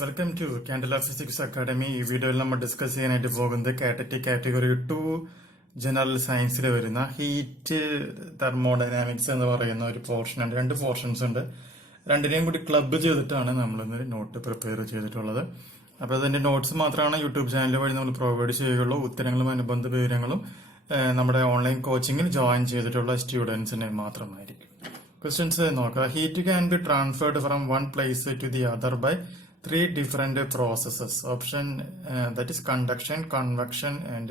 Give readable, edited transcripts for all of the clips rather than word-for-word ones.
Welcome to Candila physics academy. ഈ വീഡിയോയിൽ നമ്മൾ ഡിസ്കസ് ചെയ്യാനായിട്ട് പോകുന്നത് K.TET കാറ്റഗറി 2 ജനറൽ സയൻസിൽ വരുന്ന ഹീറ്റ് തെർമോഡൈനാമിക്സ് എന്ന് പറയുന്ന ഒരു പോർഷൻ ഉണ്ട്. 2 പോർഷൻസ് ഉണ്ട്. രണ്ടിനെയും കൂടി ക്ലബ്ബ് ചെയ്തിട്ടാണ് നമ്മളിന്ന് നോട്ട് പ്രിപ്പയർ ചെയ്തിട്ടുള്ളത്. അപ്പോൾ അതിന്റെ നോട്ട്സ് മാത്രമാണ് യൂട്യൂബ് ചാനൽ വഴി നമ്മൾ പ്രൊവൈഡ് ചെയ്യുകയുള്ളൂ. ഉത്തരങ്ങളും അനുബന്ധ വിവരങ്ങളും നമ്മുടെ ഓൺലൈൻ കോച്ചിങ്ങിൽ ജോയിൻ ചെയ്തിട്ടുള്ള സ്റ്റുഡൻസിന് മാത്രമായിരിക്കും. ക്വസ്റ്റ്യൻസ് നോക്കുക. Heat can be transferred from one place to the other by 3 different processes. Option that is conduction, convection and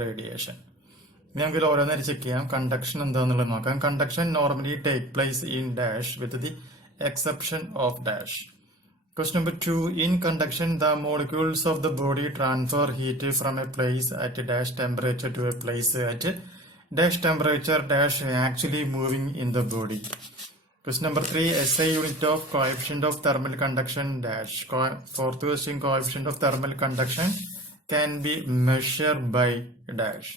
radiation. നമുക്ക് ഓരോന്നേരം ചെക്ക് ചെയ്യാം. കണ്ടക്ഷൻ എന്താണെന്നുള്ളത് നോക്കാം. Conduction normally take place in dash with the exception of dash. Question number 2. In conduction, the molecules of the body transfer heat from a place at dash temperature to a place at dash temperature dash actually moving in the body. Question number 3. SI unit of coefficient of thermal conduction dash. Fourth question, coefficient of thermal conduction can be measured by dash.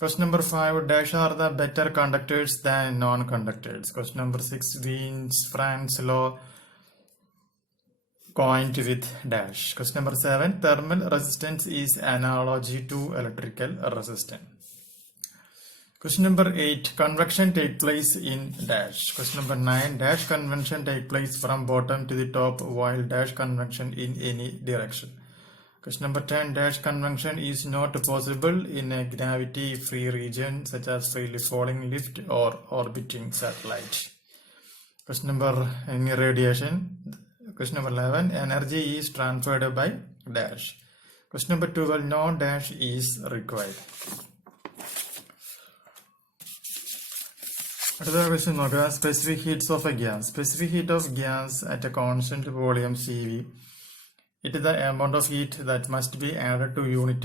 Question number 5. Dash are the better conductors than non-conductors. Question number 6. Wiens-Franz law coined with dash. Question number 7. Thermal resistance is analogy to electrical resistance. Question number 8. Convection take place in dash. Question number 9. Dash convection take place from bottom to the top while dash convection in any direction. Question number 10. Dash convection is not possible in a gravity free region such as freely falling lift or orbiting satellite. Question number radiation. Question number 11. Energy is transferred by dash. Question number 12. No dash is required. അടുത്ത ക്വസ്റ്റ്യൻ നോക്കുക. Specific heats of A gas. Specific heat of gas at A constant volume CV. It is the amount of heat that must be added to unit